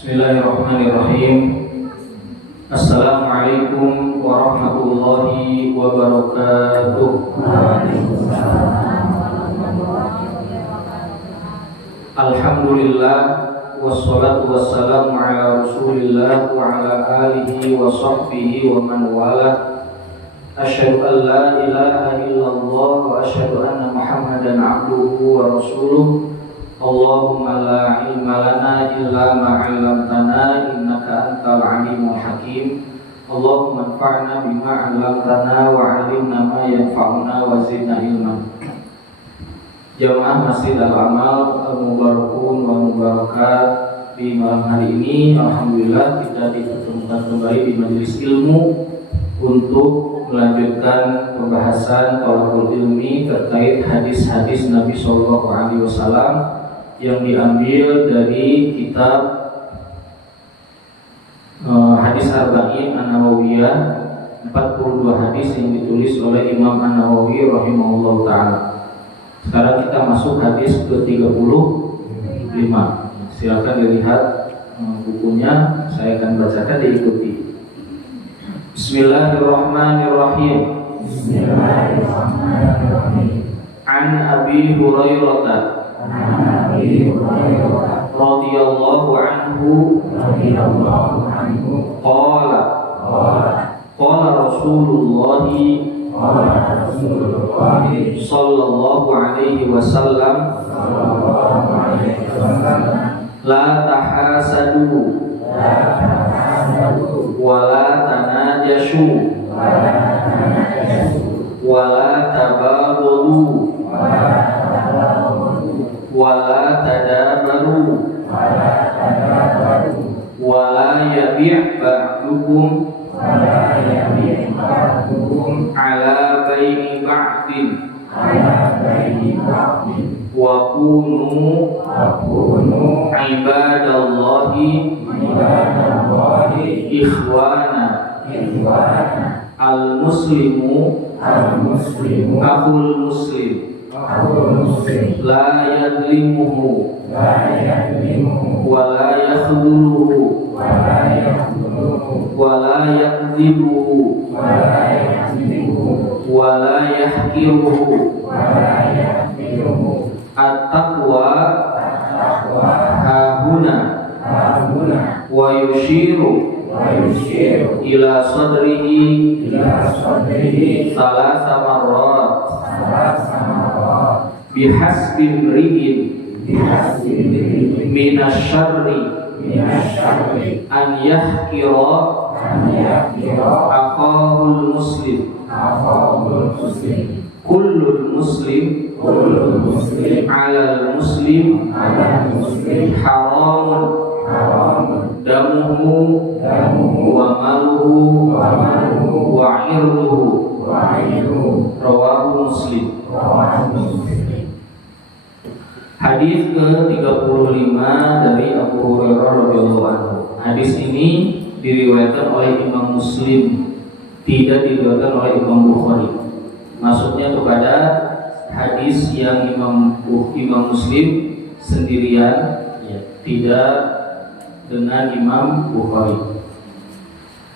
Bismillahirrahmanirrahim. Assalamualaikum warahmatullahi wabarakatuh. Alhamdulillah, wassalatu wassalamu ala rasulillah wa ala alihi wa sahbihi wa man wala. Asyhadu an la ilaha illallah wa asyhadu anna Muhammadan abduhu wa rasuluh. Allahumma la ilma lana illa ma 'allamtana innaka antal alimul hakim. Allahumma anfa'na bima 'allamtana wa 'allimna ma yanfa'una wa zidna ilma. Jamaah Masjid Al-Amal Al-Mubarakun wa Mubarakat, di malam hari ini alhamdulillah kita dipertemukan kembali di majelis ilmu untuk melanjutkan pembahasan thalaqul ilmi terkait hadis-hadis Nabi sallallahu alaihi wasallam yang diambil dari kitab hadis Arba'in An-Nawawiyah, 42 hadis yang ditulis oleh Imam An-Nawawi rahimahullah ta'ala. Sekarang kita masuk hadis ke-35. Silakan dilihat bukunya, saya akan bacakan, diikuti. Bismillahirrahmanirrahim. Bismillahirrahmanirrahim. An Abi Hurairah radhiyallahu anhu qala Rasulullah sallallahu alaihi wasallam la tahasadu wa la tanajashu wa la tabaghadu wala tadabaru wala yabi' ba'dukum ala baini ba'din wa kunu ibadallahi ikhwana al-muslimu akhul muslim la yadlimuhu wa la yakhdhuluhu wa la yakdhibuhu wa la yahqiruhu. At-taqwa hahuna wa yushiru ila sadrihi thalatha marrat bihasbi imri'in minasyarri an yahkira akhahul muslim. Kullul muslim alal muslim haramun damuhu wa maluhu wa irduhu. Rawahu Muslim. Hadis ke-35 dari Abu Hurairah radhiyallahu anhu. Hadis ini diriwayatkan oleh Imam Muslim, tidak diriwayatkan oleh Imam Bukhari. Maksudnya kepada hadis yang Imam Muslim sendirian, ya, tidak dengan Imam Bukhari.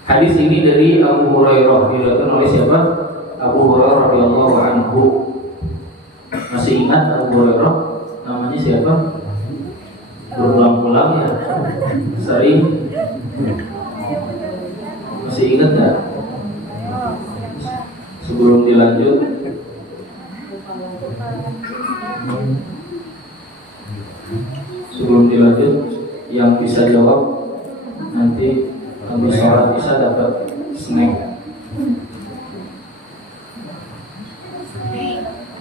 Hadis ini dari Abu Hurairah, diriwayatkan oleh siapa? Abu Hurairah radhiyallahu anhu. Masih ingat Abu Hurairah? Namanya siapa? Berulang-ulang ya, sering. Masih ingat nggak? Sebelum dilanjut, yang bisa jawab nanti habis sholat bisa dapat snack.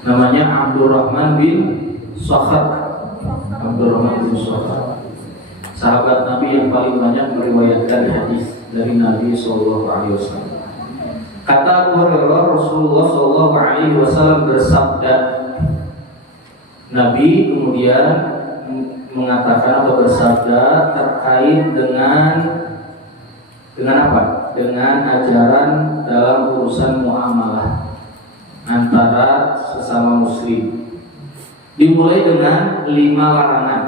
Namanya Abdurrahman bin Sakhar. Sahabat Nabi yang paling banyak meriwayatkan hadis dari Nabi sallallahu alaihi wasallam. Kata Abu Hurairah, Rasulullah sallallahu alaihi wasallam bersabda. Nabi kemudian mengatakan atau bersabda terkait dengan apa? Dengan ajaran dalam urusan muamalah antara sesama muslim. Dimulai dengan 5 larangan.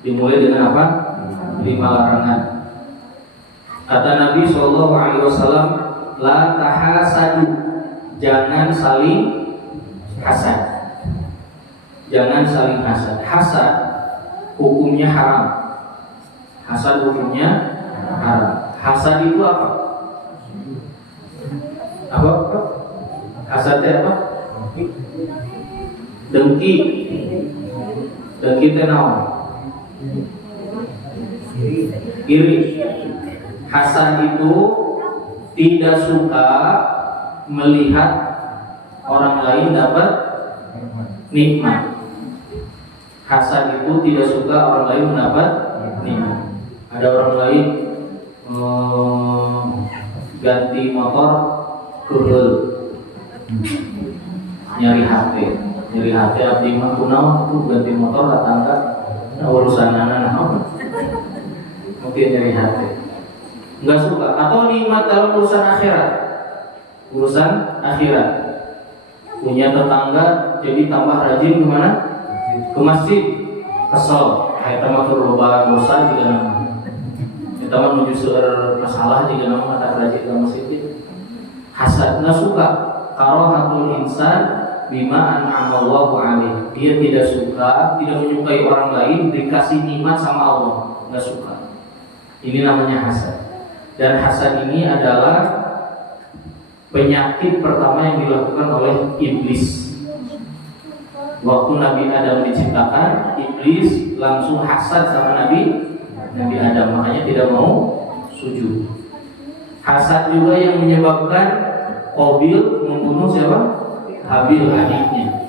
Dimulai dengan apa? lima larangan. Kata Nabi SAW, la tahasadu, jangan saling hasad. Jangan saling hasad. Hasad hukumnya haram. Hasad hukumnya haram. Hasad itu apa? Apa? Hasad itu apa? Dengki. Dengki itu naon? Iri. Hasad itu tidak suka melihat orang lain dapat nikmat. Hasad itu tidak suka orang lain mendapat nikmat. Ada orang lain ganti motor keul, nyari HP abdi mah kunaon tuh ganti motor datangkan urusan anak mungkin nyari HP. Enggak suka. Atau nikmat dalam urusan akhirat. Punya tetangga jadi tambah rajin gimana? Ke masjid. Kesel. Kita mah berloba dosa juga nama. Kita mah menuju seueur masalah juga nama tak rajin ke masjid. Hasad enggak suka. Karahatul insan bima an'amallahu alaihi. Dia tidak suka, tidak menyukai orang lain dikasih nikmat sama Allah. Enggak suka. Ini namanya hasad. Dan hasad ini adalah penyakit pertama yang dilakukan oleh iblis. Waktu Nabi Adam diciptakan, iblis langsung hasad sama Nabi Adam, makanya tidak mau sujud. Hasad juga yang menyebabkan Qabil membunuh siapa? Habil, adiknya.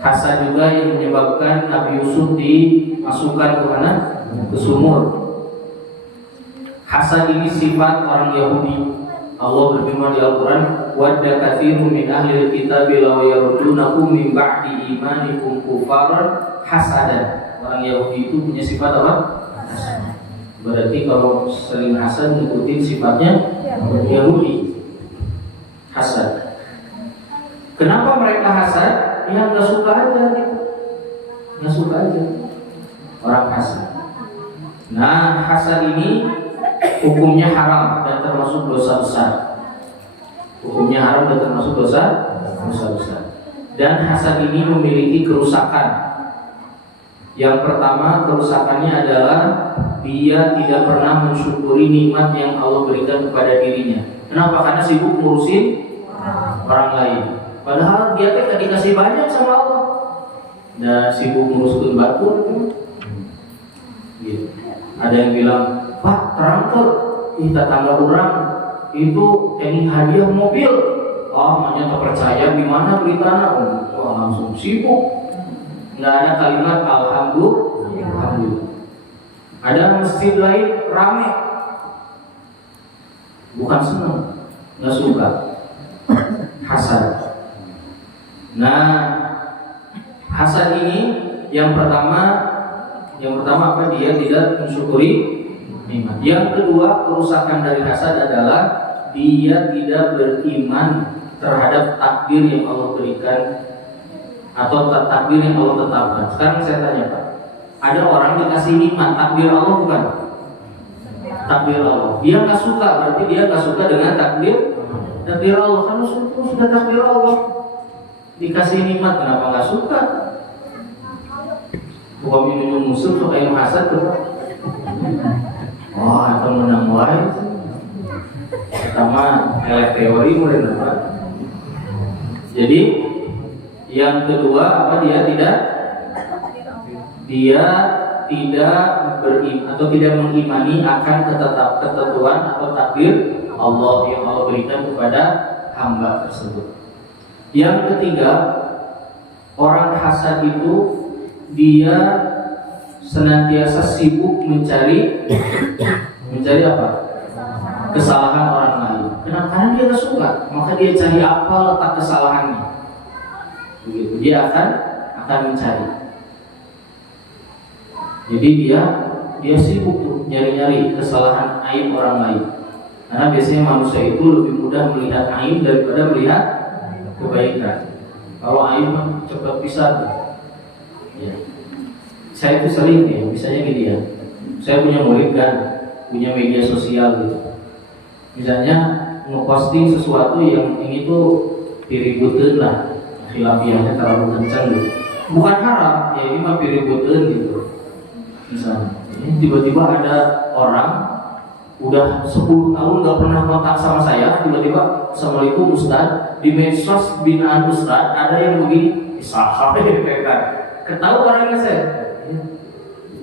Hasad juga yang menyebabkan Nabi Yusuf dimasukkan ke mana? Ke sumur. Hasad ini sifat orang Yahudi. Allah berfirman di Al-Quran, wadda katsirun min ahlil kitabi law yaruddunakum min ba'di imanikum kufaran hasadan. Orang Yahudi itu punya sifat apa? Hasad. Berarti kalau sering hasad mengikuti sifatnya Yahudi. Hasad. Kenapa mereka hasad? Ya nggak suka aja gitu. Nggak suka aja orang hasad. Nah, hasad ini hukumnya haram dan termasuk dosa besar. Hukumnya haram dan termasuk dosa besar. Dan hasad ini memiliki kerusakan. Yang pertama, kerusakannya adalah dia tidak pernah mensyukuri nikmat yang Allah berikan kepada dirinya. Kenapa? Karena sibuk ngurusin orang lain. Padahal dia kan dikasih banyak sama Allah. Nah, sibuk ngurusin batu. Gitu. Ada yang bilang, Pak, terangkan kita tangga orang itu ini hadiah mobil. Makanya tak percaya gimana beritanya. Langsung sibuk. Nggak ada kalimat alhamdulillah. Ada masjid lain ramai, bukan senang, nggak suka. Hasad. Nah, hasad ini yang pertama apa? Dia tidak mensyukuri nikmat. Yang kedua, kerusakan dari hasad adalah dia tidak beriman terhadap takdir yang Allah berikan atau takdir yang Allah tetapkan. Sekarang saya tanya Pak, ada orang dikasih nikmat, takdir Allah bukan? Takdir Allah. Dia nggak suka, berarti dia nggak suka dengan takdir Allah. Kan sudah takdir Allah, dikasih nikmat, kenapa nggak suka? Bukan minum musuh, suka yang hasad tuh. Atau menang wae. Pertama, teori mulai dapat. Jadi yang kedua apa? Dia tidak beriman atau tidak mengimani akan ketentuan atau takdir Allah yang Allah berikan kepada hamba tersebut. Yang ketiga, orang hasad itu dia senantiasa sibuk mencari apa? Kesalahan orang lain. Kenapa? Karena dia nggak suka, maka dia cari apa letak kesalahannya. Begitu, dia akan mencari. Jadi dia sibuk tuh nyari-nyari kesalahan aib orang lain. Karena biasanya manusia itu lebih mudah melihat aib daripada melihat kebaikan. Kalau aib mah cepat pisah tuh. Ya. Saya itu sering ya, misalnya gini ya. Saya punya murid kan, punya media sosial gitu. Misalnya ngeposting sesuatu yang ini tuh diributin lah, khilafiyahnya terlalu kencang gitu. Bukan haram, ya ini mah diributin gitu. Misalnya, ini tiba-tiba ada orang udah 10 tahun gak pernah kontak sama saya, tiba-tiba Assalamualaikum Ustaz, di medsos binaan Ustaz ada yang begini, sampai kan ketahu orangnya saya,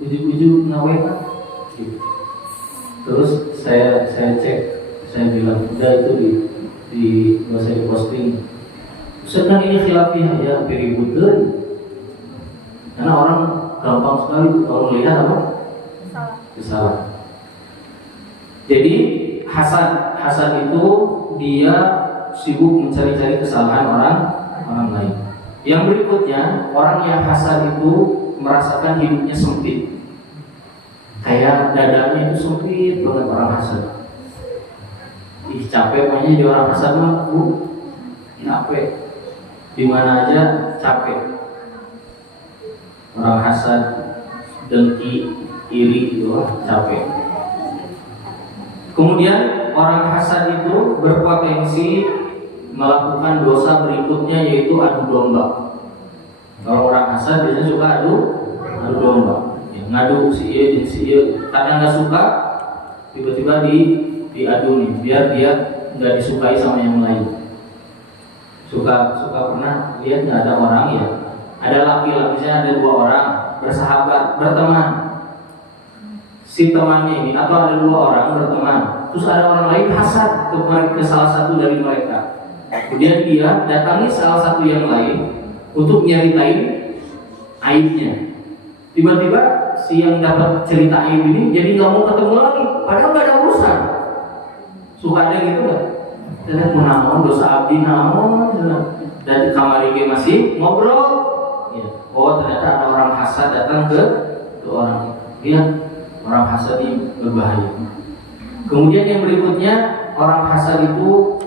ujuk-ujuk ngawet. Terus saya cek, saya bilang udah itu di nggak usah diposting. Sedang ini khilafiyah ya beributan, karena orang gampang sekali kalau melihat apa kesalahan. Jadi Hasan itu dia sibuk mencari-cari kesalahan orang lain. Yang berikutnya, orang yang hasad itu merasakan hidupnya sempit. Kayak dadanya itu sempit banget orang hasad. Capek pokoknya di orang hasad mah, capek. Di mana aja capek. Orang hasad, dengki, iri gitu, capek. Kemudian orang hasad itu berpotensi melakukan dosa berikutnya, yaitu adu domba. Kalau orang hasad biasanya suka adu domba, ya, ngadu si iya dan si iya. Karena nggak suka, tiba-tiba diadu nih, biar dia nggak disukai sama yang lain. Suka pernah lihat nggak ada orang ya? Ada laki-laki, misalnya ada 2 orang bersahabat, berteman. Si temannya ini atau ada 2 orang berteman, terus ada orang lain hasad ke salah satu dari mereka. Kemudian dia datangi salah satu yang lain untuk nyeritain aibnya. Tiba-tiba si yang dapat cerita aib ini jadi nggak mau ketemu lagi, padahal nggak ada urusan. Suka ada gitu nggak? Ternyata naon dosa abdi naon, dan kamar ini masih ngobrol. Ya. Oh ternyata ada orang hasad datang ke orang. Dia orang hasad ini berbahaya. Kemudian yang berikutnya, orang hasad itu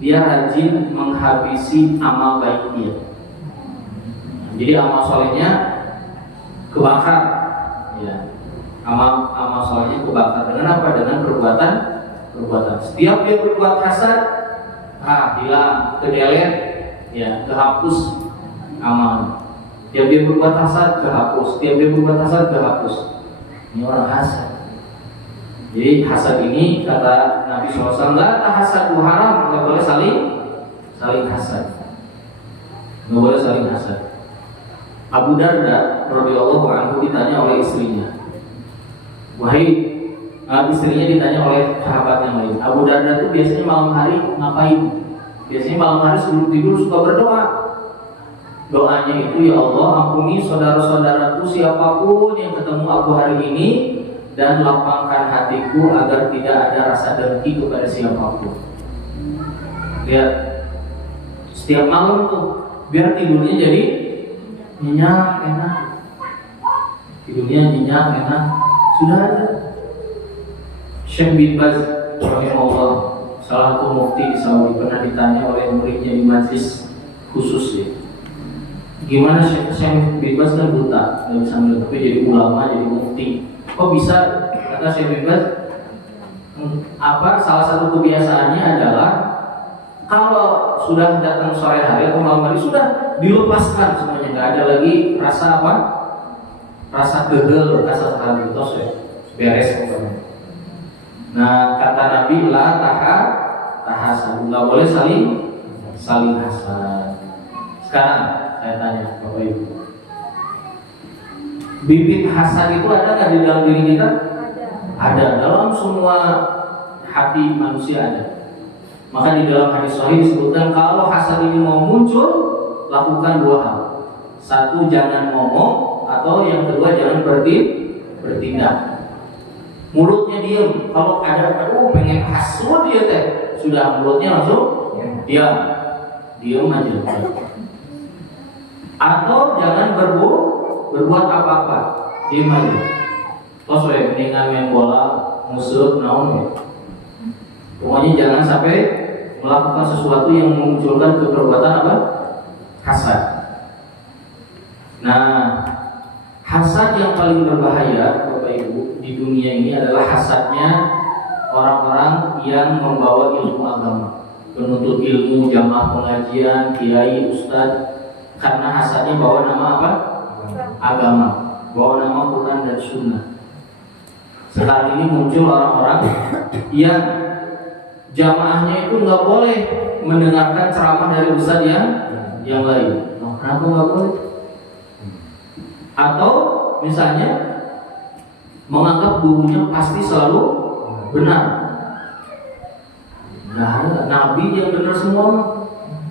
dia rajin menghabisi amal baik dia. Jadi amal solehnya kebakar, ya. Amal solehnya kebakar dengan apa? Dengan perbuatan. Setiap dia berbuat hasad, hilang, kedelete, ya, kehapus amal. Setiap dia berbuat hasad, kehapus. Setiap dia berbuat hasad, kehapus. Ini orang hasad. Jadi hasad ini kata Nabi SAW, la tahasadu haram, nggak boleh saling hasad, nggak boleh saling hasad. Abu Darda radhiyallahu anhu ditanya oleh istrinya, istrinya ditanya oleh sahabat yang lain, Abu Darda itu biasanya malam hari ngapain? Biasanya malam hari sebelum tidur suka berdoa. Doanya itu, ya Allah ampuni saudara-saudaraku siapapun yang ketemu aku hari ini, dan lapangkan hatiku agar tidak ada rasa dengki kepada siapapun. Lihat, setiap malam tuh biar tidurnya jadi nyenyak, enak. Tidurnya nyenyak, enak. Sudah ada. Syekh bin Baz rahimahullah, salah satu mufti di Saudi, pernah ditanya oleh muridnya di majlis khusus ya. Gimana Syekh bin Baz kan buta, nggak bisa melihat, tapi jadi ulama, jadi mufti. Kok bisa, kata Syekh bin Baz, salah satu kebiasaannya adalah kalau sudah datang sore hari atau malam hari sudah dilepaskan semuanya, nggak ada lagi rasa rasa gegel, rasa sekali terus ya, beres pokoknya. Nah kata Nabi, la tahasad, nggak boleh saling hasad. Sekarang saya tanya Bapak Ibu, bibit hasad itu ada nggak di dalam diri kita? Ada. Dalam semua hati manusia ada. Maka di dalam hadis sahih disebutkan, kalau hasad ini mau muncul, lakukan 2 hal. 1, jangan ngomong, atau yang kedua jangan bertindak. Mulutnya diam. Kalau ada pengen hasud dia teh, sudah mulutnya langsung diam aja. Atau jangan berbuat apa-apa, diam aja. Terus mendingan main bola, musut, naon. Pokoknya jangan sampai melakukan sesuatu yang memunculkan keperbuatan apa? Hasad. Nah, hasad yang paling berbahaya, Bapak Bapak Ibu, di dunia ini adalah hasadnya orang-orang yang membawa ilmu agama, penuntut ilmu, jamaah pengajian, kiai, ustadz. Karena hasadnya bawa nama apa? Agama, bawa nama Quran dan Sunnah. Sekarang ini muncul orang-orang yang jamaahnya itu nggak boleh mendengarkan ceramah dari ustadz yang lain. Nah, kenapa nggak boleh? Atau misalnya menganggap gurunya pasti selalu benar. Nah, Nabi yang benar semua.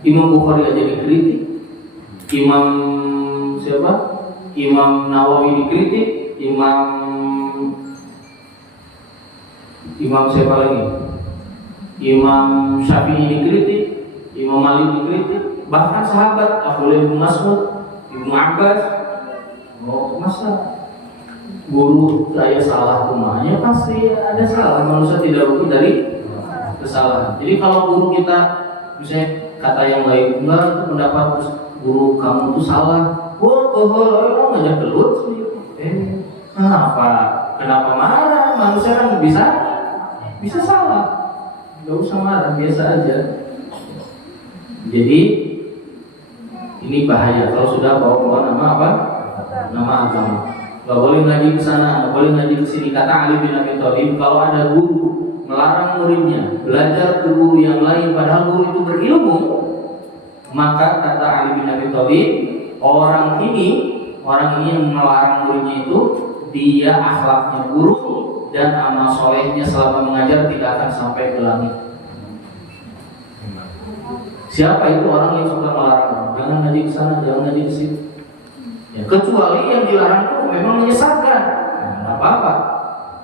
Imam Bukhari aja dikritik, Imam siapa? Imam Nawawi dikritik, Imam siapa lagi? Imam Syafi'i dikritik, Imam Malik dikritik, bahkan sahabat Abdullah bin Mas'ud, Ibnu Abbas. Oh, masa guru saya salah rumahnya? Pasti ada salah, manusia tidak luput dari kesalahan. Jadi kalau guru kita misalnya kata yang lain, enggak, itu pendapat guru kamu itu salah. Orang ngajak gelut sih. Kenapa marah? Manusia kan bisa salah. Gak usah marah, biasa aja. Jadi ini bahaya kalau sudah bawa nama apa? Nama agama. Gak boleh ngaji ke sana, gak boleh ngaji ke sini. Kata Ali bin Abi Thalib, kalau ada guru melarang muridnya belajar ke guru yang lain padahal guru itu berilmu, maka kata Ali bin Abi Thalib, orang ini yang melarang muridnya itu dia akhlaknya buruk dan amal solehnya selama mengajar tidak akan sampai ke langit. Siapa itu orang yang suka melarang? Jangan ngaji ke sana, jangan ngaji ke sini. Ya, kecuali yang dilarang itu memang menyesatkan. Nah, nggak apa-apa.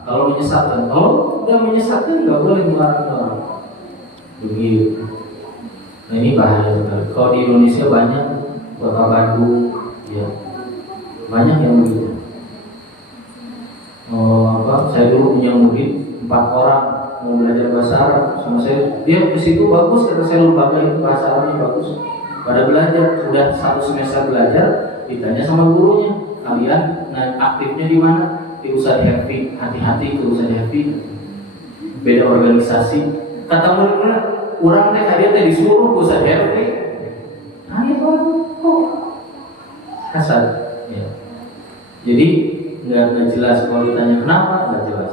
Kalau menyesatkan, kalau nggak menyesatkan nggak boleh melarang orang. Begitu. Nah, ini bahaya sekali. Kalau di Indonesia banyak, kota Bandung, ya banyak yang begitu. Saya dulu punya murid 4 orang mau belajar bahasa Arab sama saya. Dia ke situ bagus, kata saya, lupa itu bahasa Arabnya bagus. Pada belajar, sudah 1 semester belajar, ditanya sama gurunya, kalian aktifnya di mana? Di Ustadz Herfi. Hati-hati ke Ustadz Herfi, beda organisasi. Kata murid-murid, kurang teh tadi teh disuruh ke Ustadz Herfi. Nah itu kok kasar. Ya. Jadi nggak jelas, kalau ditanya kenapa nggak jelas.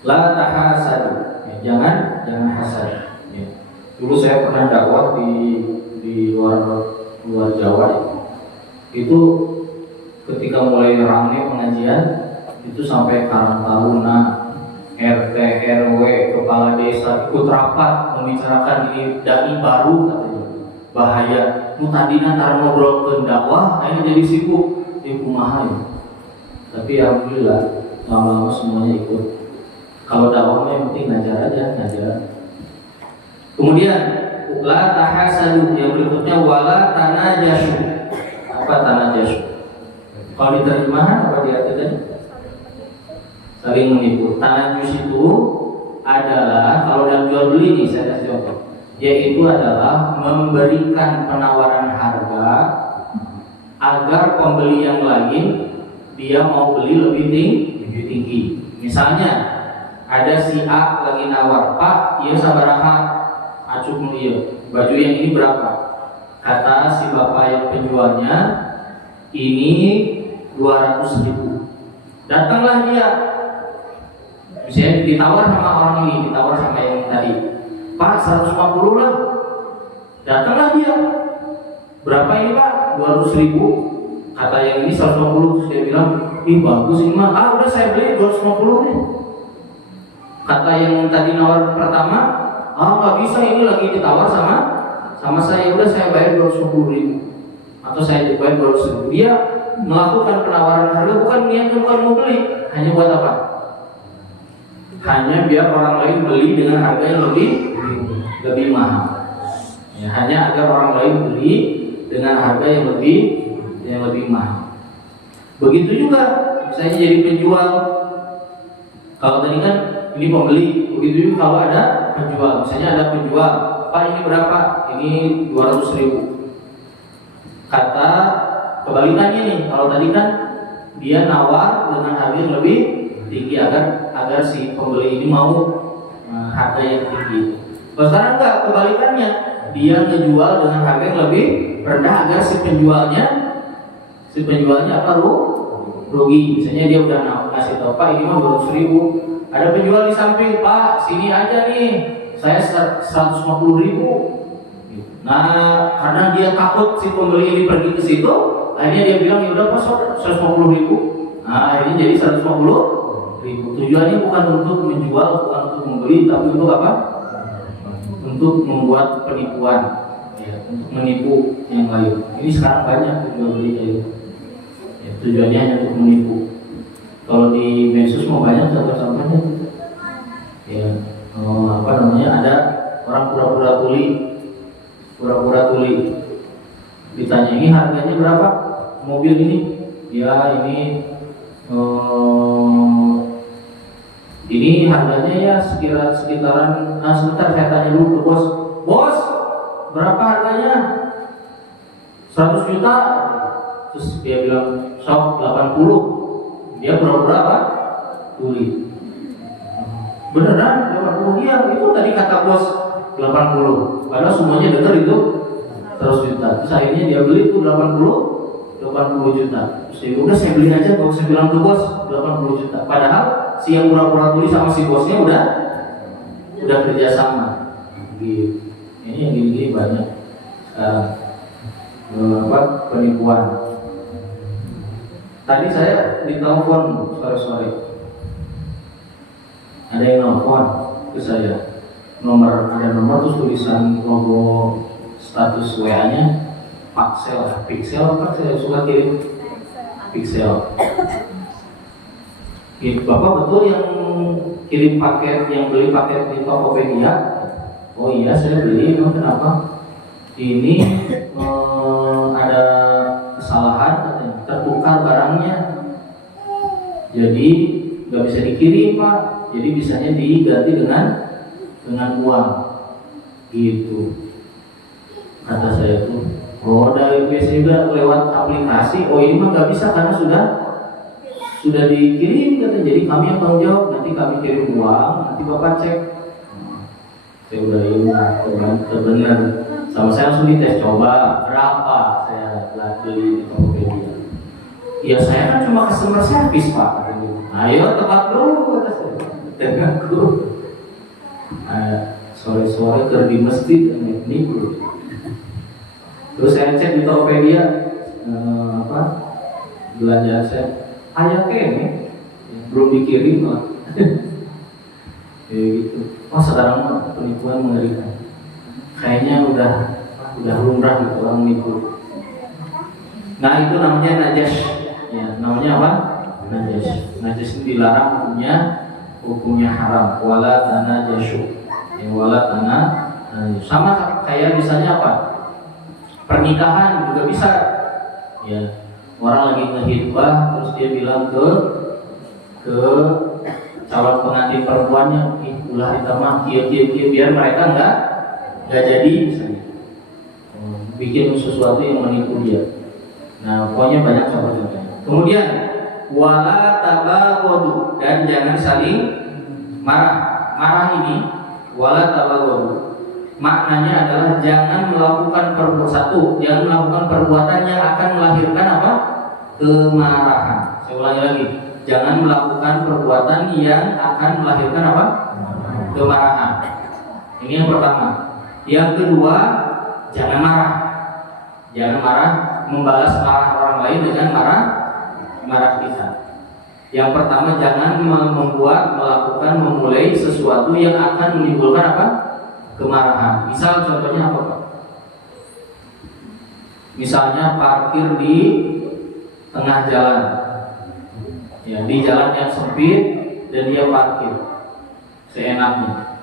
La tahasadu, ya, jangan hasad. Ya. Dulu saya pernah dakwah di luar Jawa. Itu ketika mulai ramai pengajian, itu sampai Karang Taruna, RT, RW, kepala desa ikut rapat membicarakan ini dai baru katanya. Bahaya. Nu tadinya tar ngobrol ke dakwah, akhirnya jadi sibuk di kumaha ya. Tapi alhamdulillah lama-lama semuanya ikut. Kalau dakwah yang penting ngajar aja, ngajar. Kemudian la tahasadu, yang berikutnya wala tanajashu. Apa tanajashu? Kalau diterjemahkan apa dia tadi? Saling menipu. Tanajus itu adalah, kalau dalam jual beli nih saya kasih contoh, yaitu adalah memberikan penawaran harga agar pembeli yang lain dia mau beli lebih tinggi. Misalnya ada si A lagi nawar, Pak, iya sabaraha acuk mulia, baju yang ini berapa? Kata si bapak yang penjualnya, ini 200.000. Datanglah dia, misalnya ditawar sama orang ini, ditawar sama yang tadi, Pak 150 lah. Datanglah dia, berapa ini Pak? 200.000. Kata yang ini 150, terus dia bilang, ih bagus ini mah, udah saya beli 250 nih. Kata yang tadi nawar pertama, nggak bisa, ini lagi ditawar sama saya, udah saya bayar 250.000 atau saya bayar 200.000. Dia melakukan penawaran harga bukan niatnya bukan mau beli, hanya buat apa? Hanya biar orang lain beli dengan harga yang lebih mahal. Ya, hanya agar orang lain beli dengan harga yang lebih mahal. Begitu juga misalnya jadi penjual. Kalau tadi kan ini pembeli, begitu juga kalau ada penjual. Misalnya ada penjual, Pak ini berapa? Ini 200.000. Kata kebalikannya nih, kalau tadi kan dia nawar dengan harga yang lebih tinggi agar si pembeli ini mau harga yang tinggi. Kalau sekarang enggak, kebalikannya, dia ngejual dengan harga yang lebih rendah agar si penjualnya apa rugi. Misalnya dia udah ngasih tahu, Pak ini mah 200.000, ada penjual di samping, Pak sini aja nih, saya 150.000. Nah, karena dia takut si pembeli ini pergi ke situ, akhirnya dia bilang ya udah Pak 150.000. Nah, akhirnya jadi 150.000. Tujuannya bukan untuk menjual, bukan untuk membeli, tapi untuk apa? Untuk membuat penipuan, ya, untuk menipu yang lain. Ini sekarang banyak jual beli kayak gitu. Ya, tujuannya hanya untuk menipu. Kalau di medsos mau banyak contoh-contohnya. Ya, ada orang pura-pura tuli, ditanya ini harganya berapa mobil ini? Ya ini harganya ya sekitaran. Nah sebentar saya tanya dulu ke bos berapa harganya? 100 juta. Terus dia bilang sok 80. Dia pura-pura apa? Tuli. Beneran 80? Iya, itu tadi kata bos 80. Padahal semuanya dengar itu 100 juta. Terus akhirnya dia beli itu 80 juta. Terus ya udah saya beli aja, kalau saya bilang ke bos 80 juta. Padahal si yang pura-pura tuli sama si bosnya udah kerja sama. Gitu. Ini yang gini banyak penipuan. Tadi saya ditelepon sore-sore. Ada yang nelfon ke saya. Ada nomor terus tulisan logo status WA-nya Pixel apa saya suka kirim Pixel. Bapak betul yang kirim paket, yang beli paket di Tokopedia? Oh iya saya beli. Kenapa? Ini ada kesalahan, tertukar barangnya, jadi nggak bisa dikirim Pak. Jadi bisanya diganti dengan uang, gitu. Kata saya tuh, dari biasanya juga lewat aplikasi. Oh ini mah nggak bisa karena sudah dikirim katanya. Jadi kami yang tanggung jawab, nanti kami kirim uang, nanti Bapak cek. Saya udah terbenar. Sama saya langsung dites, coba berapa saya beli di Tokopedia. Ya saya kan cuma customer service Pak. Ayo tebak dulu kata saya. Dan aku sore-sore kerja di masjid nipu. Terus saya cek di Tokopedia belanjaan saya, ayatnya belum dikirim lah. Gitu. Sekarang penipuan mengerikan. Kayaknya udah lumrah gitu orang menipu. Nah itu namanya najas. Ya, namanya apa? Najas. Najas itu dilarang, hukumnya haram. Wala tanajashu. Ya, wala tanajashu. Sama kayak misalnya apa? Pernikahan juga bisa. Ya, orang lagi ngehitbah terus dia bilang ke calon pengantin perempuannya, ulah ditama kia biar mereka enggak jadi misalnya. Bikin sesuatu yang menipu dia. Nah, pokoknya banyak contoh-contohnya. Kemudian wala tabaghadu, dan jangan saling marah. Marah ini wala tabaghadu maknanya adalah jangan melakukan perbuatan yang akan melahirkan apa? Kemarahan. Saya ulangi lagi. Jangan melakukan perbuatan yang akan melahirkan apa? Kemarahan. Ini yang pertama. Yang kedua, jangan marah. Jangan marah, membalas marah orang lain dengan marah kita. Yang pertama, jangan memulai sesuatu yang akan menimbulkan apa? Kemarahan. Misal contohnya apa Pak? Misalnya parkir di tengah jalan. Ya, di jalan yang sempit dan dia parkir seenaknya.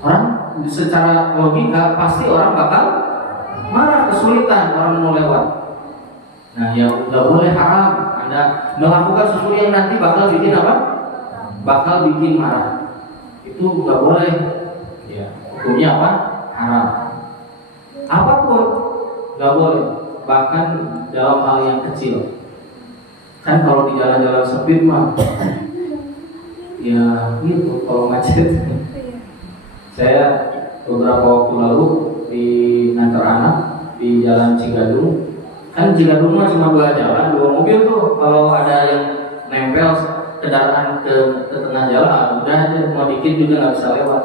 Orang secara logika pasti orang bakal marah, kesulitan orang mau lewat. Nah, ya nggak boleh, haram Anda melakukan sesuatu yang nanti bakal bikin apa? Bakal bikin marah. Itu nggak boleh. Ya, hukumnya apa? Haram. Apapun nggak boleh. Bahkan dalam hal yang kecil. Kan kalau di jalan-jalan sempit mah ya gitu kalau macet. Saya beberapa waktu lalu di ngantar anak di jalan Cigadung. Kan Cigadung mah cuma 2 jalan, 2 mobil tuh. Kalau ada yang nempel kendaraan ke tengah jalan, udah aja mau dikit juga nggak bisa lewat.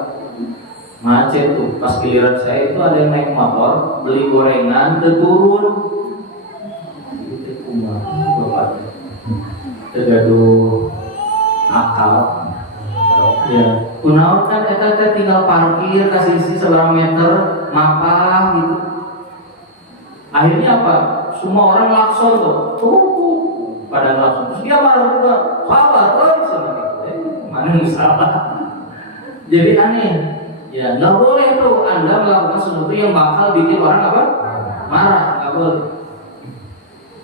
Macet tuh. Pas giliran saya itu ada yang naik motor beli gorengan, turun. Itu kumah, bapak. Tergaduh akal. Ya, kunaon kan eta tinggal parkir kasih isi seberapa meter, mapa gitu. Akhirnya apa? Semua orang lakson tuh, pada lakson. Terus dia marah juga, salah, mana salah. Jadi aneh. Ya, nggak boleh tuh Anda melakukan sesuatu yang bakal bikin orang apa? Marah, nggak boleh.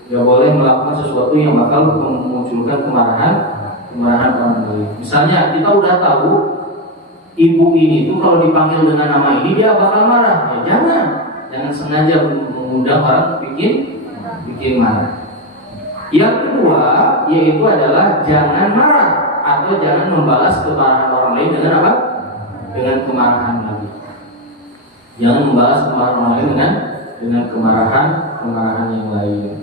Nggak boleh melakukan sesuatu yang bakal memunculkan kemarahan orang lain. Misalnya kita udah tahu ibu ini tuh kalau dipanggil dengan nama ini dia bakal marah. Ya jangan sengaja mengundang orang bikin marah. Yang kedua yaitu adalah jangan marah atau jangan membalas kemarahan orang lain dengan apa? Dengan kemarahan lagi. Jangan membalas kemarahan orang lain dengan kemarahan yang lain.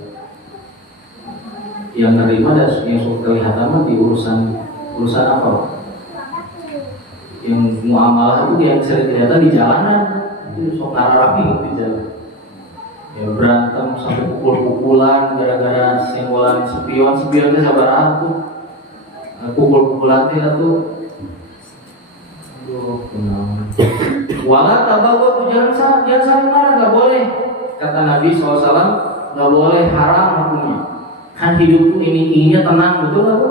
Yang nerima dan yang suka kelihatan mah di urusan apa? Yang muamalah itu yang sering kelihatan di jalanan, itu sok rapi di jalan. Ya berantem sampai pukul-pukulan gara-gara senggolan spion sabaran tuh. Pukul-pukulan tuh. Aduh, kenapa? Wala tabawu jangan saling marah, nggak boleh. Kata Nabi SAW, nggak boleh, haram hukumnya. Kan hidupku ini tenang, betul nggak bu?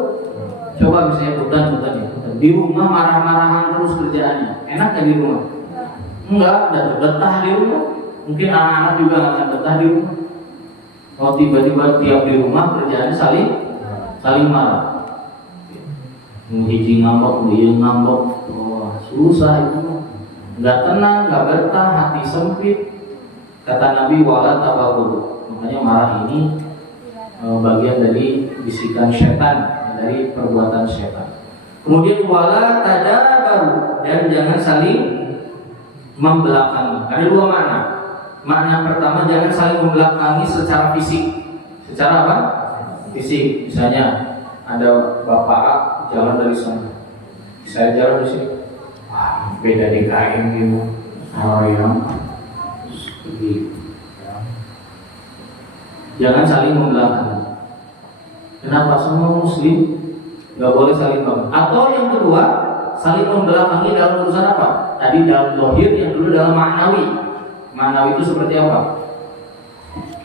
Coba misalnya hutan. Di rumah marah-marahan terus kerjaannya, enak kan di rumah? Enggak, dan betah di rumah. Mungkin anak-anak juga nggak akan betah di rumah. Kalau tiba-tiba tiap di rumah kerjaannya saling marah. Hiji ngambek, dia ngambek, wah susah itu. Nggak tenang, nggak betah, hati sempit. Kata Nabi wala tabaghud. Makanya marah ini bagian dari bisikan setan, dari perbuatan setan. Kemudian wala tadabaru, dan jangan saling membelakangi. Ada 2 makna. Makna pertama, jangan saling membelakangi secara fisik. Secara apa? Fisik. Misalnya ada bapak jalan dari sana, saya jalan di sini. Wah, beda DKM gitu. Yang jangan saling membelakangi. Kenapa? Semua muslim nggak boleh saling membelakangi. Atau yang kedua, saling membelakangi dalam urusan apa? Tadi dalam zahir, yang dulu dalam maknawi. Maknawi itu seperti apa?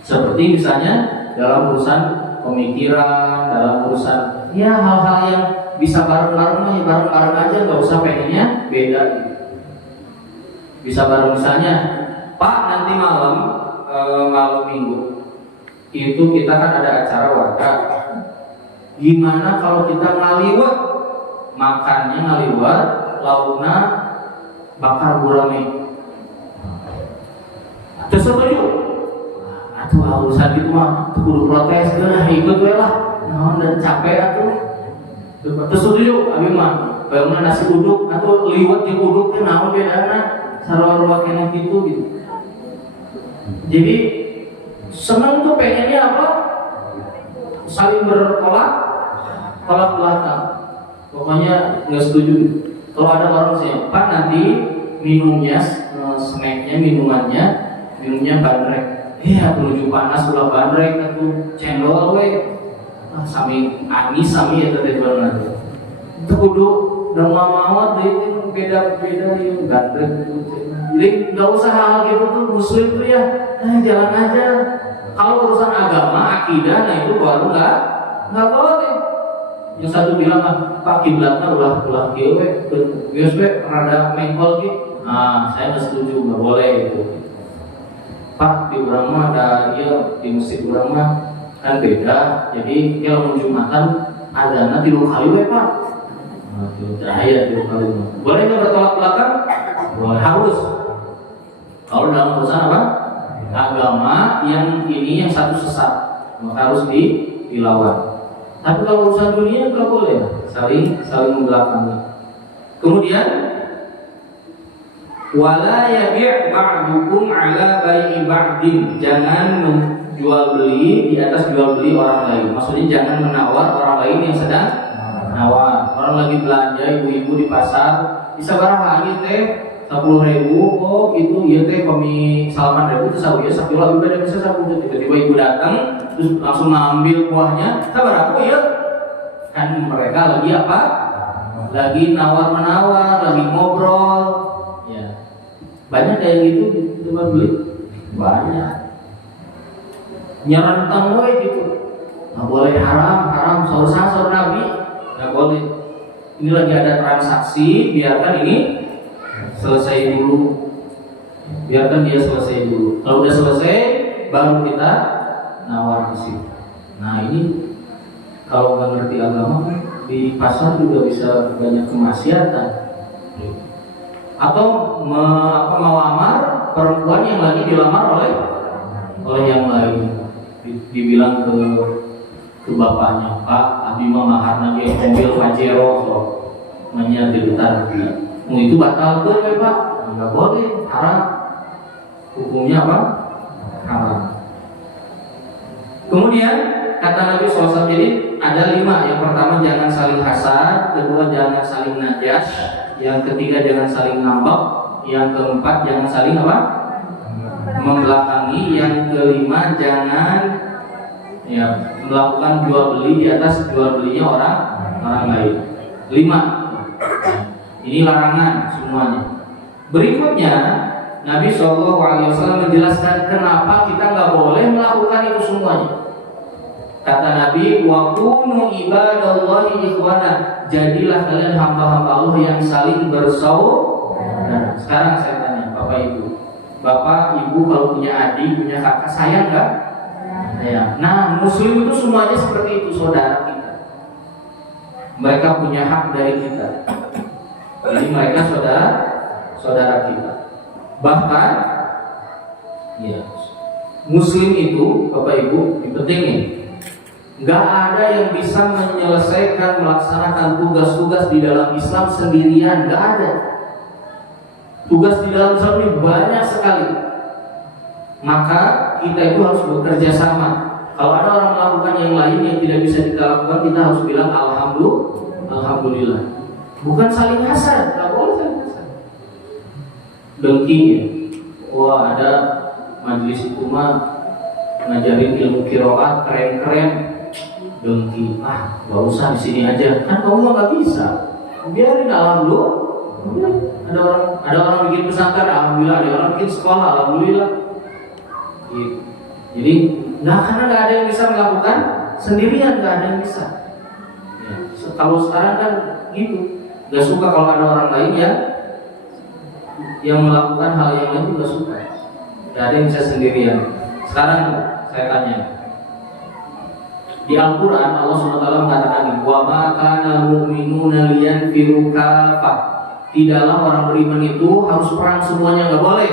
Seperti misalnya dalam urusan pemikiran, dalam urusan ya hal-hal yang bisa bareng-bareng, ya bareng-bareng aja, nggak usah pengennya beda. Bisa bareng, misalnya Pak nanti malam minggu itu kita kan ada acara warga. Gimana kalau kita ngaliwat, makannya ngaliwat, lauknya bakar gurame. Setuju? Atuh urusan itu mah kudu protes, ikut we lah. Nah, dan capek atuh. Setuju? Abi mah baeuna nasi uduk atau liwat jeung uduk teh naon bedana? Sarua-rua kena gitu. Jadi seneng tuh pengennya apa? Saling bertolak belakang. Pokoknya nggak setuju. Kalau ada orang sih, Pak nanti minumnya, snacknya, minumnya bandrek. Iya, menuju panas ulah bandrek atau cendol we. Sami anis sami eta teh bener. Itu kudu dan mau deui beda-beda ieu bandrek. Jadi nggak usah hal gitu tuh, muslim tuh ya, jalan aja. Kalau urusan agama, akidah, nah itu baru nggak boleh. Yang satu bilang Pak kiblatnya ulah kieu we rada mengkol gitu. Nah, saya nggak setuju, nggak boleh itu. Pak di urang mah ada di masjid urang mah kan beda. Jadi kalau Jumatan adzanna 3 kali we Pak. Nah, itu terakhir 3 kali. Boleh nggak bertolak belakang? Boleh, harus. Kalau dalam urusan apa? Agama yang satu sesat, maka harus dilawan. Tapi kalau urusan dunia nggak boleh saling membelakangi. Kemudian wala yabi' ba'dukum ala bai'i ba'din, jangan menjual beli di atas jual beli orang lain. Maksudnya jangan menawar orang lain yang sedang nawar. Orang lagi belanja, ibu-ibu di pasar, bisa barang ini teh 10.000, oh itu iya teh kami salaman ribu, terus aku ya sakit lah ibadah bisa sabu. Tiba-tiba ibu datang, terus langsung ngambil buahnya, sabar aku ya. Kan mereka lagi apa? Lagi nawar-menawar, lagi ngobrol. Ya. Banyak kayak gitu di tempat beli. Banyak. Nyerentang we gitu. Nggak boleh haram, saur Nabi. Nggak boleh. Ini lagi ada transaksi, biarkan ini selesai dulu. Biarkan dia selesai dulu. Kalau udah selesai, baru kita nawar di situ. Nah ini kalau nggak ngerti agama di pasar juga bisa banyak kemaksiatan. Atau melamar perempuan yang lagi dilamar oleh yang lain. Dibilang ke bapaknya, Pak, Abi mah maharna dia mobil Pajero, so menyadirkan dia. Itu batal ke Pak? Nggak boleh, haram. Hukumnya apa? Haram. Kemudian kata Nabi SAW, jadi ada 5. Yang pertama jangan saling hasad, kedua jangan saling najas, yang ketiga jangan saling ngambek, yang keempat jangan saling apa? Membelakangi, yang kelima jangan melakukan jual beli di atas jual belinya orang lain. 5. Ini larangan semuanya. Berikutnya Nabi SAW menjelaskan kenapa kita nggak boleh melakukan itu semuanya. Kata Nabi, wa kunu ibadallahi ikhwana, jadilah kalian hamba-hamba Allah yang saling bersaudara. Sekarang saya tanya, Bapak Ibu, Bapak Ibu kalau punya adik, punya kakak, sayang nggak? Ya. Nah, Muslim itu semuanya seperti itu, saudara kita. Mereka punya hak dari kita. Jadi mereka saudara kita. Bahkan, ya, Muslim itu, Bapak Ibu, dipentingin. Gak ada yang bisa menyelesaikan, melaksanakan tugas-tugas di dalam Islam sendirian. Gak ada. Tugas di dalam Islam ini banyak sekali. Maka kita itu harus bekerja sama. Kalau ada orang melakukan yang lain yang tidak bisa kita lakukan, kita harus bilang Alhamdulillah. Bukan saling hasad. Gak boleh saling hasad. Dengki ya. Wah, ada majelis itu mah ngajarin ilmu qiraat keren-keren. Dengki, gak usah di sini aja. Kan kamu mah gak bisa. Biarin alhamdulillah. Ada orang bikin pesantren, alhamdulillah. Ada orang bikin sekolah, alhamdulillah. Gitu. Jadi, karena gak ada yang bisa melakukan sendirian, gak ada yang bisa. Ya, kalau sekarang kan gitu, gak suka kalau ada orang lain yang melakukan hal yang lain juga suka. Gak ada yang bisa sendirian. Sekarang saya tanya. Di Al-Quran Allah SWT mengatakan, wa ma kana al-mu'minuna liyanfiru kafah. Tidaklah orang beriman itu harus perang semuanya, nggak boleh.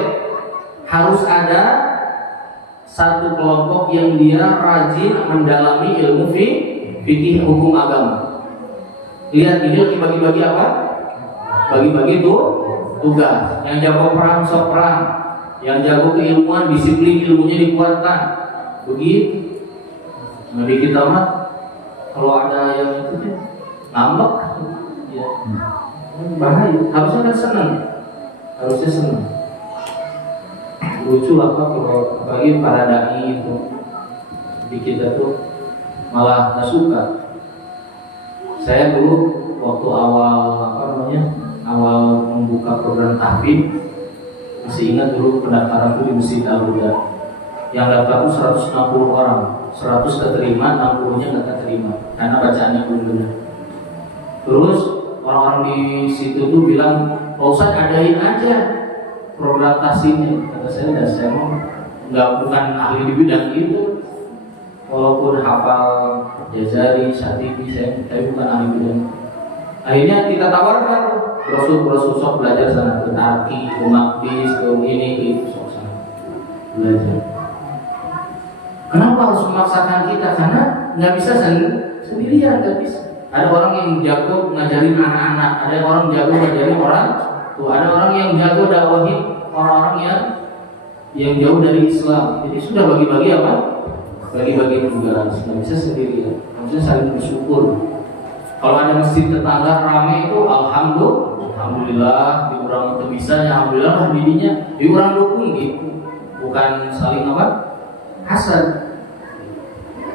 Harus ada satu kelompok yang dia rajin mendalami ilmu fikih hukum agama. Lihat ini lagi bagi-bagi apa? Bagi-bagi itu tugas. Yang jago perang sok perang, yang jago keilmuan disiplin ilmunya dikuatkan. Begitu. Nabi kita mah kalau ada yang itu ngambek, ya bahaya. Harusnya kan senang, lucu lah Pak kalau bagi para dai itu di kita tuh malah nggak suka. Saya dulu waktu awal membuka program tahfidz, masih ingat dulu pendaftaran tuh di Masjid Al-Huda. Yang daftar tuh 160 orang. 100 keterima, 60-nya nggak keterima karena bacaannya belum benar. Terus orang-orang di situ tuh bilang, "Oh, Ustaz adain aja program tahsinnya." Kata saya mau bukan ahli di bidang itu. Walaupun hafal Jazari, Syatibi, saya bukan ahli bidang. Akhirnya kita tawarkan brosur sok belajar sana, ke Tarki, ke Makdis, ke ini itu sok sana belajar. Kenapa harus memaksakan kita? Karena nggak bisa sendirian nggak bisa. Ada orang yang jago ngajarin anak-anak, ada orang jago ngajarin orang tuh, ada orang yang jago dakwahin orang-orang yang jauh dari Islam. Jadi sudah bagi-bagi apa? Bagi-bagi tugas, nggak bisa sendirian. Maksudnya saling bersyukur. Kalau ada masjid tetangga ramai itu alhamdulillah, di orang itu bisa, ya alhamdulillah didinya, di orang dukung gitu, bukan saling apa? Hasad.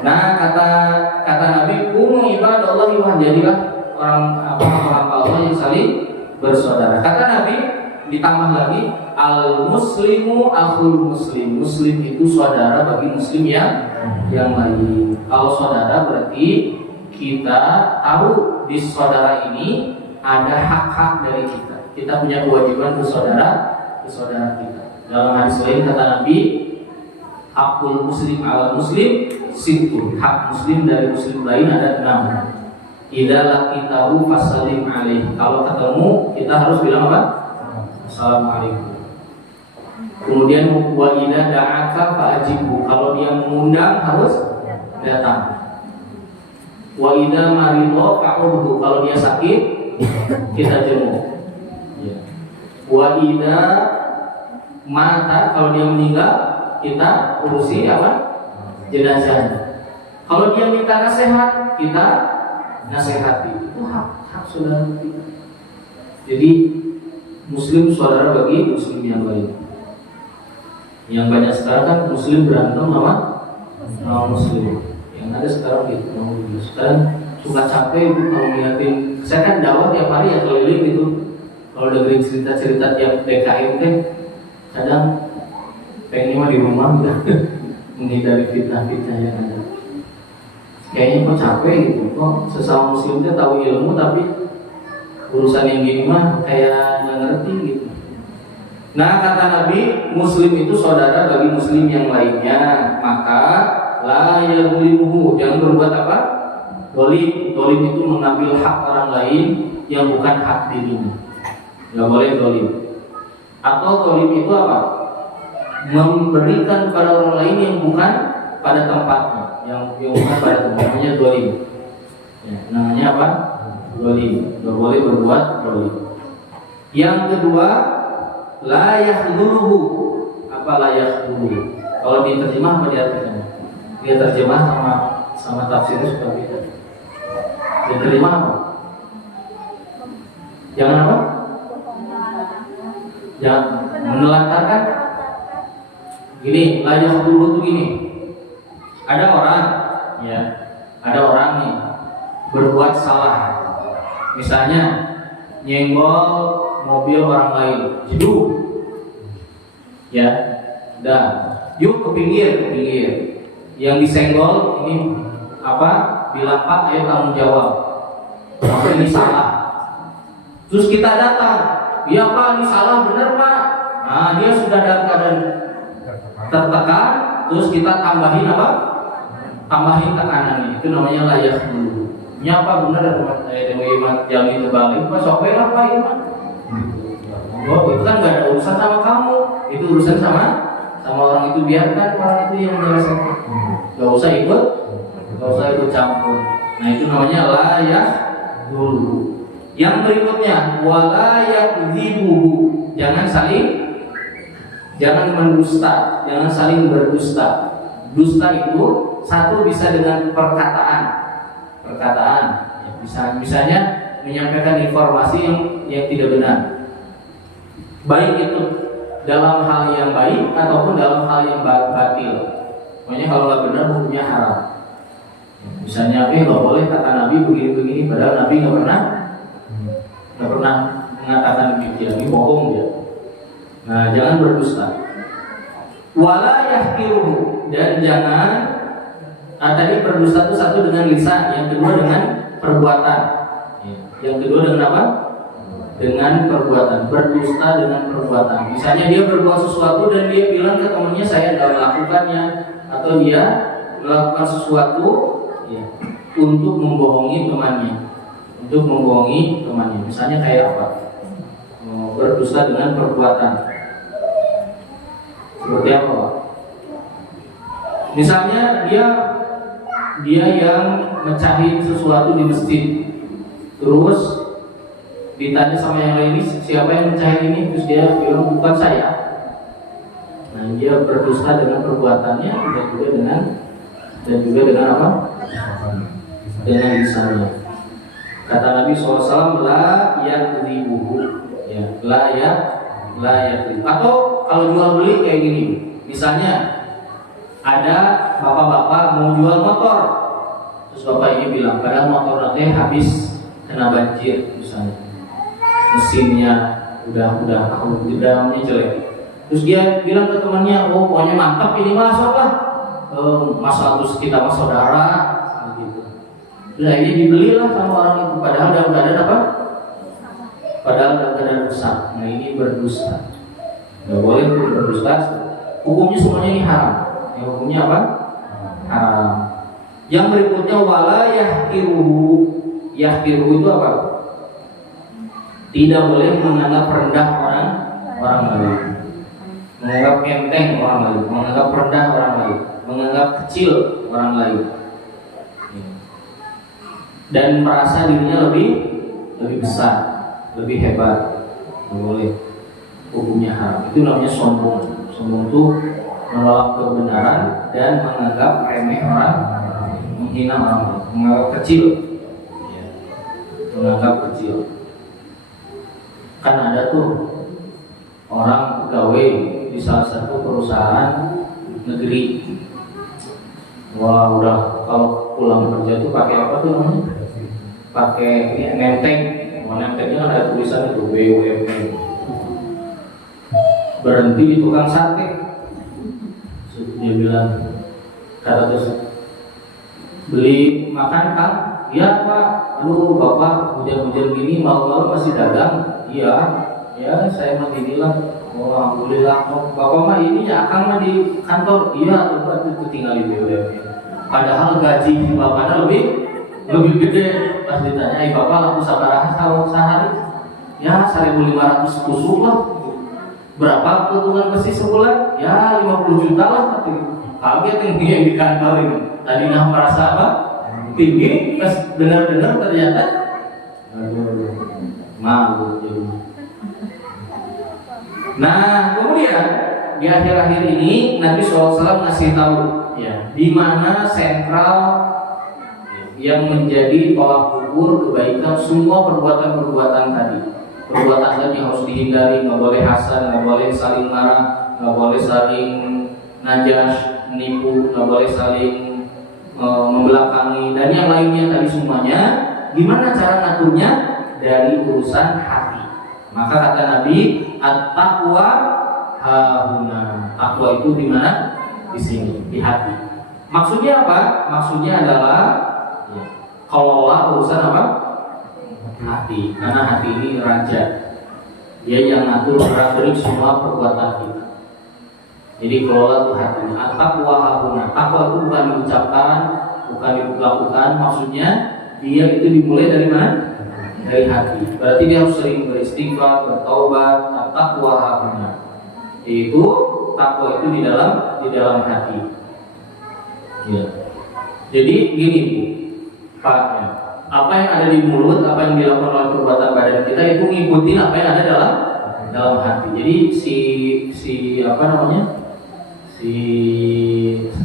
Nah kata Nabi, kunu ibadallah wa jadilah orang hamba Allah yang saling bersaudara. Kata Nabi, ditambah lagi, al muslimu akhul muslim. Muslim itu saudara bagi muslim yang lain. Kalau saudara berarti kita tahu di saudara ini ada hak-hak dari kita. Kita punya kewajiban ke saudara kita. Dalam hadis lain kata Nabi, hakul muslim ala muslim sittun. Hak muslim dari muslim lain ada 6. Idza laqitahu fasallim alaih. Kalau ketemu kita harus bilang apa? Assalamualaikum. Kemudian wa idza da'aka fa'ajibhu. Kalau dia mengundang harus datang. Wa idza maridha fa'udhu. Kalau dia sakit kita jenguk. Wa idza mata, kalau dia meninggal kita urusi apa? Jenazahnya. Kalau dia minta nasihat kita nasihati. Itu hak saudara kita. Jadi muslim saudara bagi muslim yang lain. Yang banyak sekarang kan muslim berantem sama muslim. Yang ada sekarang gitu. Sekarang suka capek itu kalau ngeliatin. Saya kan dakwah tiap hari ya keliling gitu. Kalau dengerin cerita-cerita tiap DKM teh, kadang pengen mah di rumah udah menghindari fitnah-fitnah yang ada. Kayaknya kok capek gitu. Kok sesama muslim teh tahu ilmu tapi urusan yang gini mah kayak nggak ngerti gitu. Nah kata Nabi, muslim itu saudara bagi muslim yang lainnya. Maka la yadlimuhu, jangan berbuat apa? Dolim itu mengambil hak orang lain yang bukan hak dirinya. Nggak boleh dolim. Atau dolim itu apa? Memberikan kepada orang lain yang bukan pada tempatnya, yang bukan pada tempatnya, namanya dolim. Ya, namanya apa? Dolim. Nggak boleh berbuat dolim. Yang kedua, la yahduluhu. Apa la yahduluhu? Kalau diterjemah apa diartikan? Dia terjemah sama tafsirnya suka beda. Dia terjemah apa? Jangan apa? Jangan menelantarkan. Gini, la yahduluhu itu gini. Ada orang nih berbuat salah. Misalnya nyenggol mobil orang lain, jeduk. Ya, dah. Yuk ke pinggir. Yang disenggol ini apa? Bilang Pak, ayo tanggung jawab. Apa ini salah? Terus kita datang, iya Pak, ini salah, benar Pak. Nah, dia sudah dalam keadaan tertekan, terus kita tambahin apa? Tambahin tekanan. Itu namanya layak dulu. Ini apa benar? Yang itu balik, Pak, sopir apa ini Pak? Oh, itu kan gak ada urusan sama kamu, itu urusan sama orang itu, biarkan orang itu yang menyelesaikan. Gak usah ikut campur. Nah itu namanya layak dulu. Yang berikutnya wala yakdzibuhu. Jangan mendusta, jangan saling berdusta. Dusta itu satu bisa dengan perkataan. Misalnya menyampaikan informasi yang tidak benar. Baik itu dalam hal yang baik ataupun dalam hal yang batil. Pokoknya kalau nggak benar hukumnya haram. Misalnya, nggak boleh kata Nabi begini-begini, padahal Nabi nggak pernah mengatakan demikian. Ini bohong dia. Nah, jangan berdusta. Wala yahqiruhu, dan jangan. Tadi berdusta itu satu dengan lisan, yang kedua dengan perbuatan. Yang kedua dengan apa? Dengan perbuatan. Berdusta dengan perbuatan. Misalnya dia berbuat sesuatu dan dia bilang ke temannya saya tidak melakukannya, atau dia melakukan sesuatu untuk membohongi temannya. Misalnya kayak apa? Berdusta dengan perbuatan. Seperti apa? Misalnya dia dia yang mecahin sesuatu di masjid, terus ditanya sama yang lain, siapa yang mecahin ini? Terus dia bilang bukan saya. Nah, dia berdusta dengan perbuatannya dan juga dengan apa? Dengan lisannya. Kata Nabi SAW, la yakdzibuhu, ya, la yakdzib. Atau kalau jual beli kayak gini, misalnya ada bapak-bapak mau jual motor, terus bapak ini bilang, padahal motor nanti habis kena banjir, misalnya mesinnya udah dalamnya jelek. Terus dia bilang ke temannya, oh pokoknya mantap ini mas apa? Masa terus kita mas saudara, gitu. Nah ini dibelilah sama orang itu, padahal dalam keadaan apa? Padahal dalam keadaan rusak. Nah ini berdusta. Nggak boleh berdusta. Hukumnya semuanya ini haram. Yang hukumnya apa? Haram. Yang berikutnya wala yahqiruhu. Yahqiruhu itu apa? Tidak boleh menganggap rendah orang lain, menganggap enteng orang lain, menganggap rendah orang lain, menganggap kecil orang lain, dan merasa dirinya lebih besar, lebih hebat. Tidak boleh. Hukumnya haram. Itu namanya sombong. Sombong itu menolak kebenaran dan menganggap remeh orang, menghina orang lain, menganggap kecil, menganggap kecil. Kan ada tuh orang pegawai di salah satu perusahaan negeri. Wah udah kalau pulang kerja tuh pakai apa tuh namanya? Pakai ini nenteng. Nentengnya kan ada tulisan itu BUMN. Berhenti di tukang sate. Dia bilang, kata terus, beli makan kan? Iya pak. Aduh bapak hujan-hujan gini malam-malam masih dagang. Iya, ya saya mah inilah. Oh, alhamdulillah. Oh, bapak mah ini ya akang mah di kantor. Iya, coba itu tinggal di BUMN. Padahal gaji di bapaknya lebih gede. Pas ditanya, bapak laku sabaraha sehari? Ya 1.500 kusuk lah. Berapa keuntungan besi sebulan? Ya 50 juta lah. Kaget yang di kantor ini. Tadi nah merasa apa? Tinggi. Pas benar-benar ternyata malu. Nah kemudian di akhir-akhir ini Nabi SAW ngasih tahu ya di mana sentral yang menjadi tolak ukur kebaikan semua perbuatan-perbuatan tadi. Perbuatan tadi harus dihindari, nggak boleh hasad, nggak boleh saling marah, nggak boleh saling najas, menipu, nggak boleh saling membelakangi dan yang lainnya tadi semuanya. Gimana cara ngaturnya? Dari urusan hati. Maka kata Nabi, at-taqwa hahuna. Taqwa itu di mana? Di sini, di hati. Maksudnya apa? Maksudnya adalah kelola urusan apa? Hati. Karena hati ini raja. Dia yang ngatur gerak-gerik semua perbuatan kita. Jadi kelola itu hati. At-taqwa hahuna. Taqwa itu bukan diucapkan, bukan dilakukan. Maksudnya dia itu dimulai dari mana? Dari hati. Berarti dia harus sering beristighfar, bertaubat, taqwa hahuna. Yaitu takwa itu di dalam hati. Ya. Jadi gini, Pak, ya. Apa yang ada di mulut, apa yang dilakukan oleh perbuatan badan kita itu ngikutin apa yang ada dalam hati. Jadi si apa namanya? Si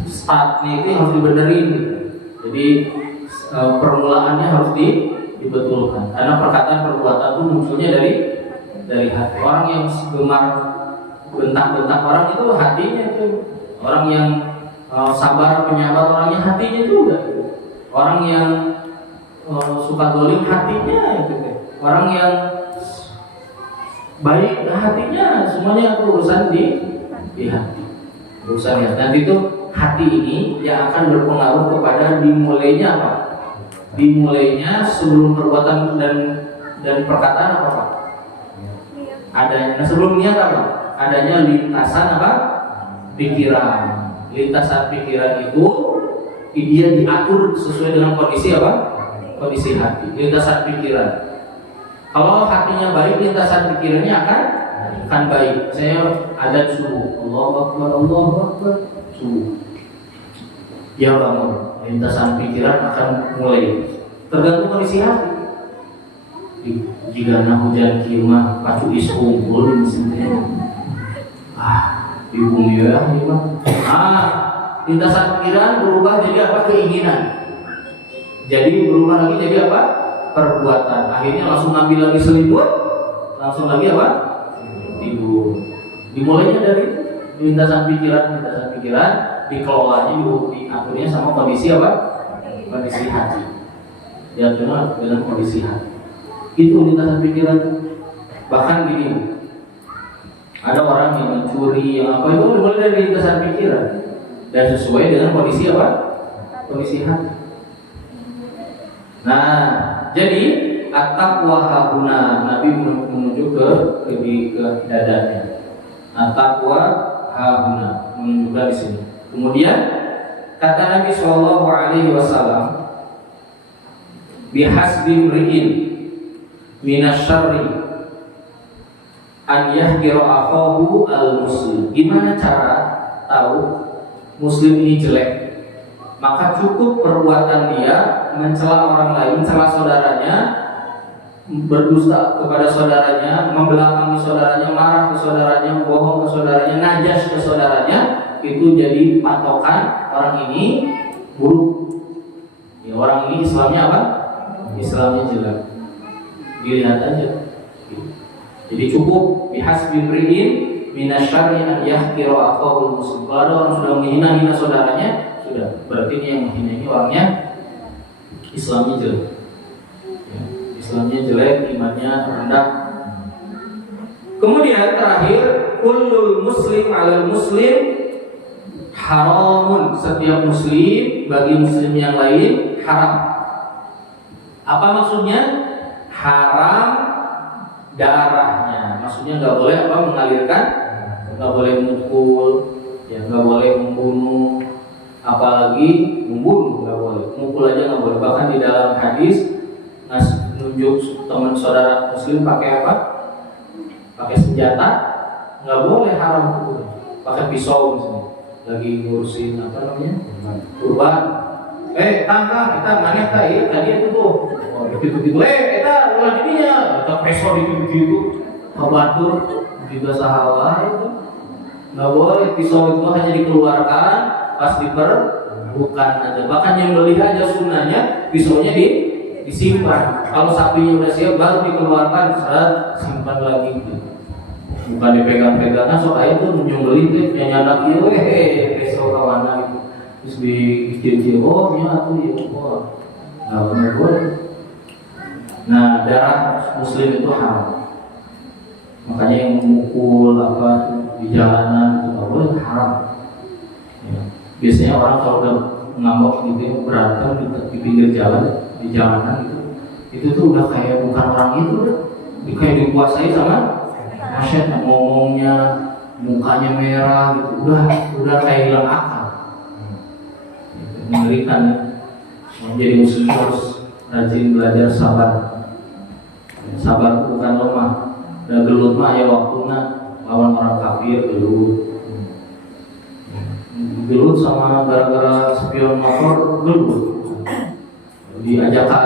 startnya itu harus dibenerin. Jadi permulaannya harus dibetulkan. Karena perkataan perbuatan itu munculnya dari hati. Orang yang gemar bentak-bentak orang itu hatinya itu. Orang yang sabar penyabar orangnya hatinya juga. Orang yang suka dolim hatinya itu. Orang yang baik hatinya semuanya itu urusan di hati. Urusan ya. Nanti itu hati ini yang akan berpengaruh kepada dimulainya apa? Dimulainya sebelum perbuatan dan perkataan apa Pak? Adanya. Nah sebelum niat apa? Adanya lintasan apa? Pikiran. Lintasan pikiran itu dia diatur sesuai dengan kondisi apa? Kondisi hati. Lintasan pikiran. Kalau hatinya baik, lintasan pikirannya akan baik. Saya ada subuh. Allahu Akbar, Allahu Akbar. Subuh. Dia bangun. lintasan pikiran akan mulai tergantung kondisi hati. Jika hujan kiamah pacu is kumpul di mesin di bumi ya ini mah. Lintasan pikiran berubah jadi apa? Keinginan. Jadi berubah lagi jadi apa? Perbuatan. Akhirnya langsung ngambil lagi selimut, langsung lagi apa? Tidur. Dimulainya dari lintasan pikiran, dikelolanya, diaturnya sama kondisi apa? Kondisi hati. Diaturnya dengan kondisi hati. Itu lintasan pikiran. Bahkan gini, ada orang yang mencuri, yang apa itu dimulai dari lintasan pikiran dan sesuai dengan kondisi apa? Kondisi hati. Nah, jadi at-taqwa hahuna, Nabi menuju ke dadanya. At-taqwa hahuna menunjukkan di sini. Kemudian kata Nabi Shallallahu Alaihi Wasallam, bihasbi mri'in minasyarri an yahqira akhahu al-muslim. Gimana cara tahu muslim ini jelek? Maka cukup perbuatan dia mencela orang lain, mencela saudaranya, berdusta kepada saudaranya, membelakangi saudaranya, marah ke saudaranya, bohong ke saudaranya, najas ke saudaranya, itu jadi patokan orang ini buruk. Ya, orang ini Islamnya apa? Islamnya jelek. Dilihat aja. Jadi cukup bihasbi mri'in minasyarri an yahqira akhahul muslim. Kalau ada orang sudah menghina saudaranya, sudah berarti dia yang menghina ini orangnya Islamnya jelek. Ya, Islamnya jelek, imannya rendah. Kemudian terakhir, kullul muslim 'alal muslim haramun. Setiap muslim bagi muslim yang lain haram. Apa maksudnya? Haram darahnya. Maksudnya nggak boleh apa? Mengalirkan, nggak boleh memukul, ya nggak boleh membunuh, apalagi membunuh nggak boleh. Mukul aja nggak boleh. Bahkan di dalam hadis nunjuk teman saudara muslim pakai apa? Pakai senjata, nggak boleh, haram itu. Pakai pisau misalnya, lagi ngurusin apa namanya? Kurban. Tangga kita mana tadi itu tuh. Begitu-begitu, kita ulah dirinya, kita pisau begitu, kebatur, juga sahabat itu. Nggak boleh, pisau itu hanya dikeluarkan pas diperbukan aja. Bahkan yang beli aja sunnahnya, pisaunya disimpan. Kalau sapinya udah siap baru dikeluarkan, saat simpan lagi. Bukan dipegang-pegang, kan sok aja tuh nyumbeli tuh, nyanyak itu, pisau kawana gitu. Terus dikecil-kecil, oh nyatu ya, oh nggak boleh. Nah, darah muslim itu haram. Makanya yang memukul apa di jalanan itu nggak boleh, haram. Ya. Biasanya orang kalau udah ngambek gitu, berantem di pinggir jalan, di jalanan itu tuh udah kayak bukan orang itu, udah kayak dikuasai sama masyarakat, ngomongnya, mukanya merah gitu, udah kayak hilang akal. Mengerikan ya. Jadi muslim harus rajin belajar sabar. Sabar bukan lemah. Dan gelut mah ya waktunya lawan orang kafir gelut. Gelut sama gara-gara spion motor gelut. Diajak ke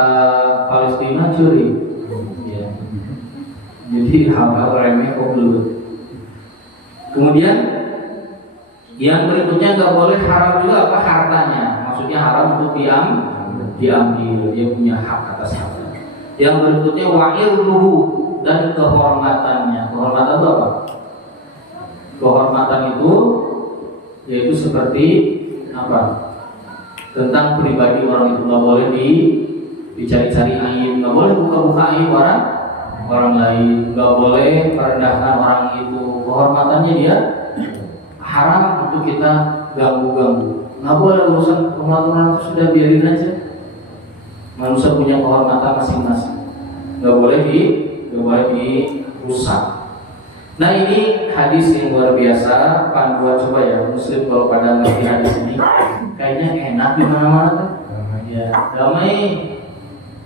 Palestina curi. Ya. Jadi hal-hal remeh kok gelut. Kemudian yang berikutnya nggak boleh haram juga apa? Hartanya. Maksudnya haram untuk diambil, dia punya hak atas harta. Yang berikutnya wa'irluhu, dan kehormatannya. Kehormatan itu apa? Kehormatan itu yaitu seperti apa? Tentang pribadi orang itu, nggak boleh dicari-cari aib, nggak boleh buka-buka aib orang lain, nggak boleh merendahkan orang itu. Kehormatannya dia haram untuk kita ganggu-ganggu. Nggak boleh urusan kehormatan itu, sudah biarin aja. Manusia punya kehormatan masing-masing, nggak boleh dirusak. Nah, ini hadis yang luar biasa. Panduan coba ya muslim kalau pada ngerti hadis ini, kayaknya enak di mana-mana kan? Ya, damai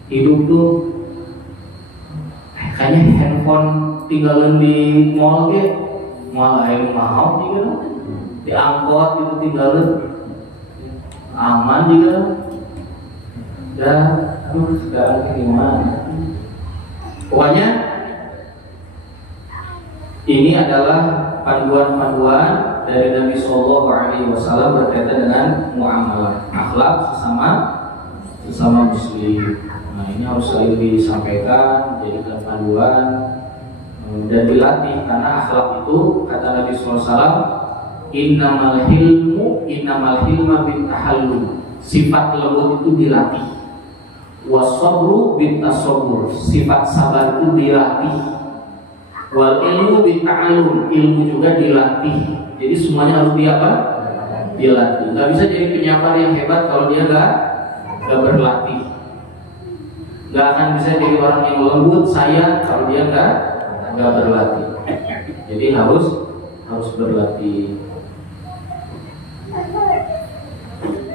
hidup tuh. Kayaknya handphone tinggalin di mall ke, malah yang mahal gitu, di angkot gitu tinggalin. aman juga. Dan sekarang gimana? Pokoknya ini adalah panduan-panduan dari Nabi Shallallahu Alaihi Wasallam berkaitan dengan muamalah, akhlak sesama muslim. Nah ini harus selalu disampaikan, jadikan panduan dan dilatih, karena akhlak itu kata Nabi Sallallahu Alaihi Wasallam, innamal hilma bin tahallum, sifat lembut itu dilatih, wasabru bin tasabbur, sifat sabar itu dilatih, wal ilmu bin ta'allum, ilmu juga dilatih. Jadi semuanya harus dilatih. Gak bisa jadi penyamar yang hebat kalau dia gak berlatih. Gak akan bisa jadi orang yang lembut, sayang kalau dia gak berlatih. Jadi harus berlatih.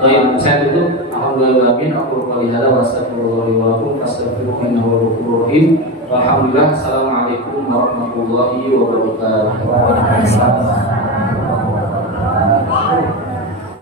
Oh ya, saya tutup. Alhamdulillah, aku qouli hadza wa astaghfirullah li wa lakum fastaghfiruhu innahu ghafurur rahim. Alhamdulillah. Assalamualaikum warahmatullahi wabarakatuh.